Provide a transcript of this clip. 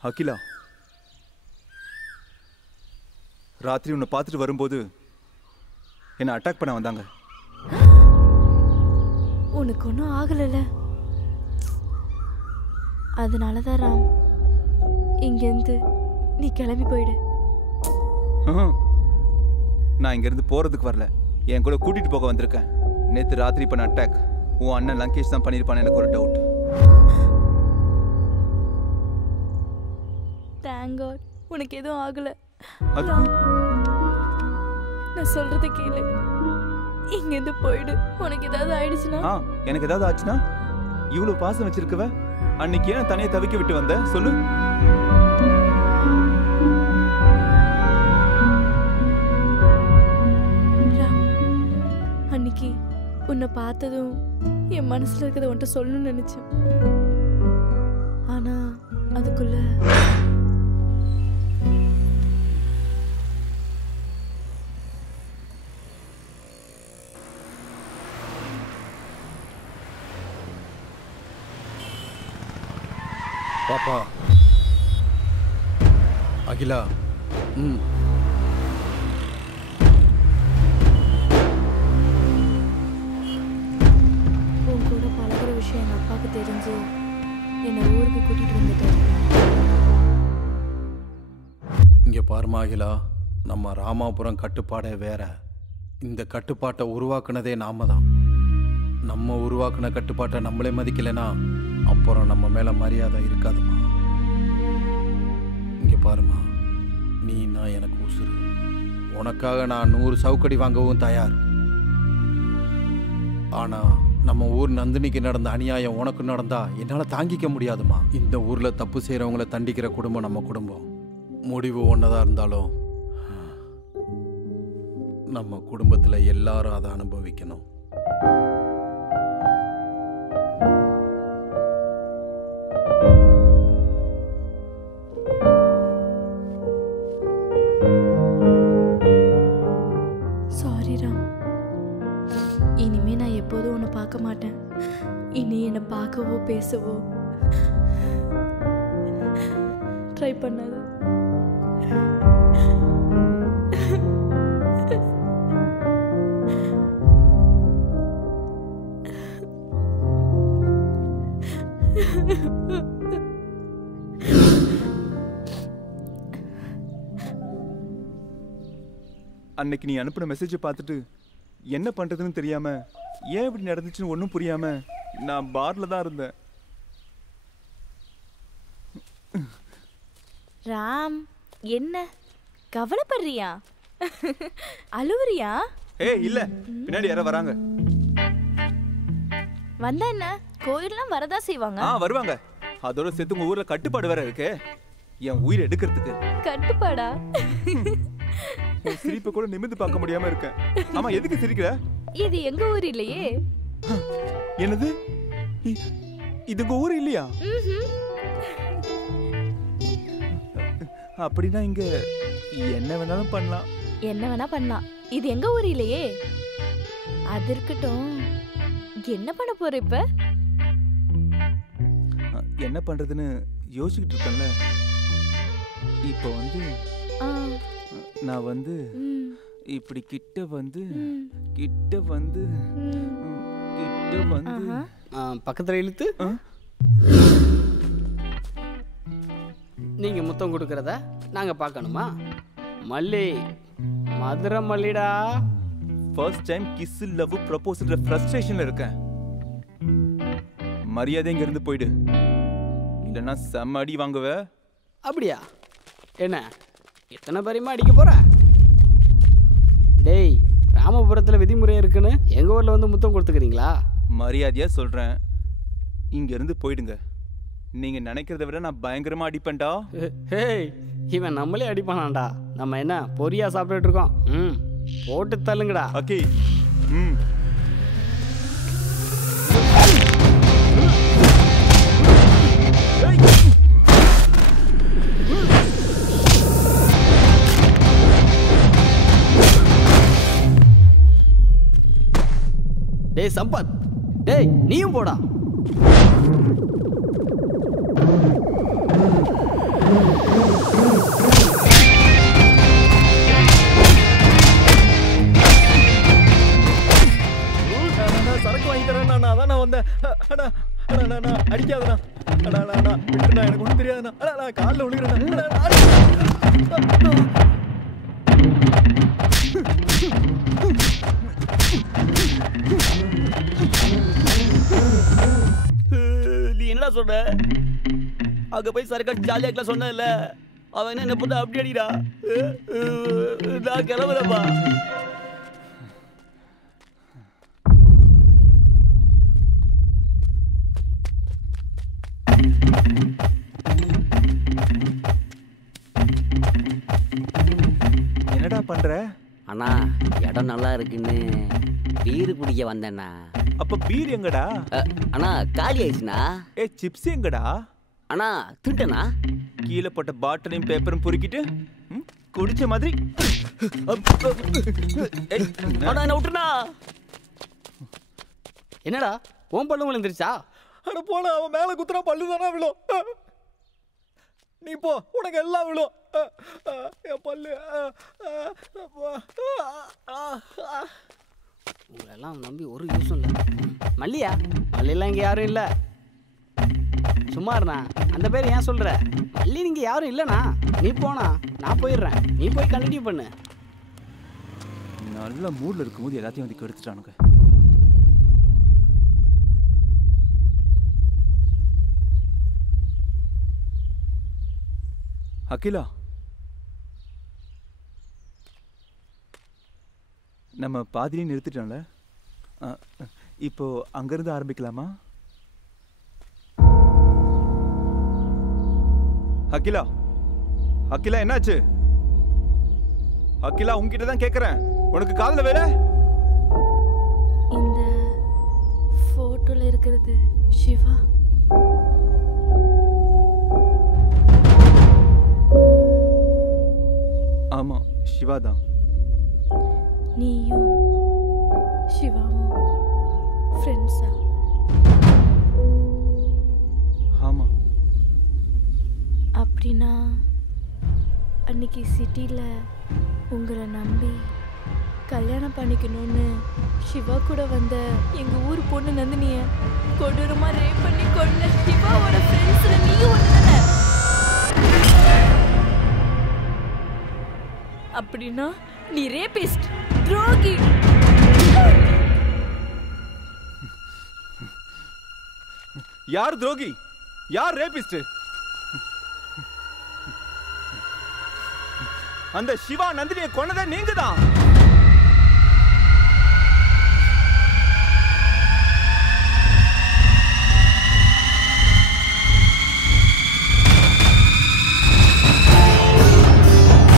அகிலா, ராத்திரி உன்னை பார்த்துட்டு வரும்போது என்னை அட்டாக் பண்ண வந்தாங்க. உனக்கு ஒன்றும் ஆகலைல்ல? அதனால தான் ராம், இங்கேருந்து நீ கிளம்பி போயிடு. நான் இங்கேருந்து போகிறதுக்கு வரல, என் கூட கூட்டிகிட்டு போக வந்திருக்கேன். நேற்று ராத்திரி பண்ண அட்டாக் உன் அண்ணன் லங்கேஷ் தான் பண்ணியிருப்பான்னு எனக்கு ஒரு டவுட். தேங்க் காட், உனக்கு எதுவும் ஆகலை. அது நான் சொல்றத கேளு, இங்கேருந்து போயிடு. உனக்கு ஏதாவது ஆயிடுச்சுன்னா? எனக்கு ஏதாவது ஆச்சுன்னா? இவ்வளவு பாசம் வச்சிருக்கவ அன்னைக்கு ஏன் தனியை தவிக்க விட்டு வந்த சொல்லு. அன்னைக்கு உன்னை பார்த்ததும் என் மனசுல இருக்கிறத உன்கிட்ட சொல்லணும்னு நினைச்சேன். ஆனா அதுக்குள்ள பாப்பா அகிலா. உன் கூட பழகிற விஷயம் எங்க அப்பாவுக்கு தெரிஞ்சு என்னை ஊருக்கு கூட்டிட்டு வந்துட்டாரு. இங்க பாருமா அகிலா, நம்ம ராமாபுரம் கட்டுப்பாடே வேற. இந்த கட்டுப்பாட்டை உருவாக்குனதே நாம தான். நம்ம உருவாக்குன கட்டுப்பாட்டை நம்மளே மதிக்கலைன்னா அப்புறம் நம்ம மேல மரியாதை இருக்காதுமா. இங்க பாருமா, நீனா எனக்கு உசுறு. உனக்காக நான் 100 சவுக்கடி வாங்கவும் தயார். ஆனா நம்ம ஊர் நந்தினிக்கு நடந்த அநியாயம் உனக்கு நடந்தா என்னால தாங்கிக்க முடியாதுமா. இந்த ஊர்ல தப்பு செய்யறவங்களை தண்டிக்கிற குடும்பம் நம்ம குடும்பம். முடிவு ஒன்னதா இருந்தாலும் நம்ம குடும்பத்துல எல்லாரும் அதை அனுபவிக்கணும். சாரி ராம், இனிமே நான் எப்போதும் உன்னை பார்க்க மாட்டேன். இனி என்னை பார்க்கவோ பேசவோ ட்ரை பண்ணாது. அன்னைக்கு நீ அனுப்பின மெசேஜை பார்த்துட்டு என்ன பண்றதுன்னு தெரியாம, ஏன் இப்படி நடந்துச்சுன்னு ஒன்றும் புரியாம நான் பார்ல தான் இருந்தேன். ராம், என்ன கவலைப்படுறியா? அழுவுறியா? இல்ல, பின்னாடி யாரோ வராங்க. வந்தா என்ன, கோயில்லாம் வரதா செய்வாங்க. வருவாங்க. அதோட சேர்த்து உங்க ஊர்ல கட்டுப்பாடு வேற இருக்கு, என் உயிரை எடுக்கிறதுக்கு. கட்டுப்பாடா? சிரிப்பை கூட நிமிர்ந்து பார்க்க முடியாம இருக்கேன். ஆமா, எதுக்கு சிரிக்கிற? இது எங்க ஊர் இல்லையே. என்னது? இது உங்க ஊர் இல்லையா? அப்படின்னா இங்க என்ன வேணாலும் பண்ணலாம். என்ன வேணா பண்ணலாம், இது எங்க ஊர் இல்லையே. அது இருக்கட்டும், என்ன பண்ண போற இப்ப? என்ன பண்றதுன்னு யோசிச்சுட்டு இருக்கேன்ல. இப்போ வந்து நான் வந்து இப்படி கிட்ட வந்து பக்கத்துல இழுத்து நீங்க முத்தம் கொடுக்கறத நாங்க பார்க்கணுமா? மல்லி, மதுரை மல்லிடா. First time kiss love proposal ஃப்ரஸ்ட்ரேஷன்ல இருக்கேன். மரியாதை இங்க இருந்து போயிடு, இல்லைன்னா செம்ம அடி வாங்குவ. அப்படியா? என்ன எத்தனை பேரையுமா அடிக்க போற? டேய், ராமபுரத்தில் விதிமுறை இருக்குன்னு எங்கள் ஊரில் வந்து முத்தம் கொடுத்துக்கிறீங்களா? மரியாதையாக சொல்கிறேன், இங்கேருந்து போயிடுங்க. நீங்கள் நினைக்கிறத விட நான் பயங்கரமாக அடிப்பேன்டா. ஹேய், இவன் நம்மளே அடிப்பானாண்டா. நம்ம என்ன பொரியா சாப்பிட்டுட்டு இருக்கோம்? போட்டு தள்ளுங்கடா. ஓகே. டேய் சம்பத், டேய் நீயும் போடா. அண்ணா அண்ணா அண்ணா அண்ணா அடிக்காதண்ணா அண்ணா அண்ணா அண்ணா விட்டுண்ணா எனக்கு ஒன்றும் தெரியாதுண்ணா அண்ணா நான் காலில் விழுகிறேண்ணா நீ என்னடா சொன்ன? அங்க போய் சரக்கு ஜாலியா இருக்கலாம் சொன்ன இல்ல, அவன் என்ன போட்டு அப்படி அடிக்கிறா. நான் கிளம்புறப்பா. என்னடா பண்ற? அண்ணா இடம் நல்லா இருக்குன்னு பீரு குடிக்க வந்தேண்ணா. அப்ப பீர் எங்கடா? அண்ணா காலி ஆயிடுச்சுண்ணா. சிப்ஸ் எங்கடா? அண்ணா திட்டண்ணா. கீழே போட்ட பாட்டிலையும் பேப்பரும் பொறுக்கிட்டு குடிச்ச மாதிரி. அண்ணா என்ன விட்டுருண்ணா. என்னடா உன் பல்லு விழுந்துருச்சா? அட போன அவன் மேல குத்துறா பல்லு தானே விழும். நீ போ, உனக்கு எல்லாம் விழும். என் பல்லு. உங்களெல்லாம் நம்பி ஒரு யூஸும் இல்லை. மல்லியா? மல்லியெல்லாம் இங்கே யாரும் இல்லை. சும்மாருண்ணா, அந்த பேர் ஏன் சொல்கிற? மல்லி இங்கே யாரும் இல்லைண்ணா. நீ போனா நான் போயிடுறேன், நீ போய் கண்டினியூ பண்ணு. நல்ல மூடில் இருக்கும்போது எல்லாத்தையும் வந்து கெடுத்துட்டானுங்க. அகிலா, நம்ம பாதியிலே நிறுத்திட்டோம்ல, இப்போ அங்கிருந்து ஆரம்பிக்கலாமா? அகிலா, அகிலா என்னாச்சு? அகிலா உன்கிட்ட தான் கேட்குறேன், உனக்கு காதுல வேற? இந்த போட்டோல இருக்கிறது சிவா? ஆமா, சிவா தான். நீயும் சிவாவும் ஃப்ரெண்ட்ஸா? ஆமா. அப்படின்னா அன்னைக்கு சிட்டியில் உங்களை நம்பி கல்யாணம் பண்ணிக்கணும்னு சிவா கூட வந்த எங்கள் ஊர் பொண்ணு நந்தினியை கொடூரமாக ரேப் பண்ணி கொண்ட சிவாவோட ஃப்ரெண்ட்ஸில் நீயும் ஒன்று தானே? அப்படின்னா நீ ரேபிஸ்ட், துரோகி. யார் துரோகி? யார் ரேபிஸ்ட்? அந்த சிவா நந்தினியை கொன்னதே நீங்க தான்.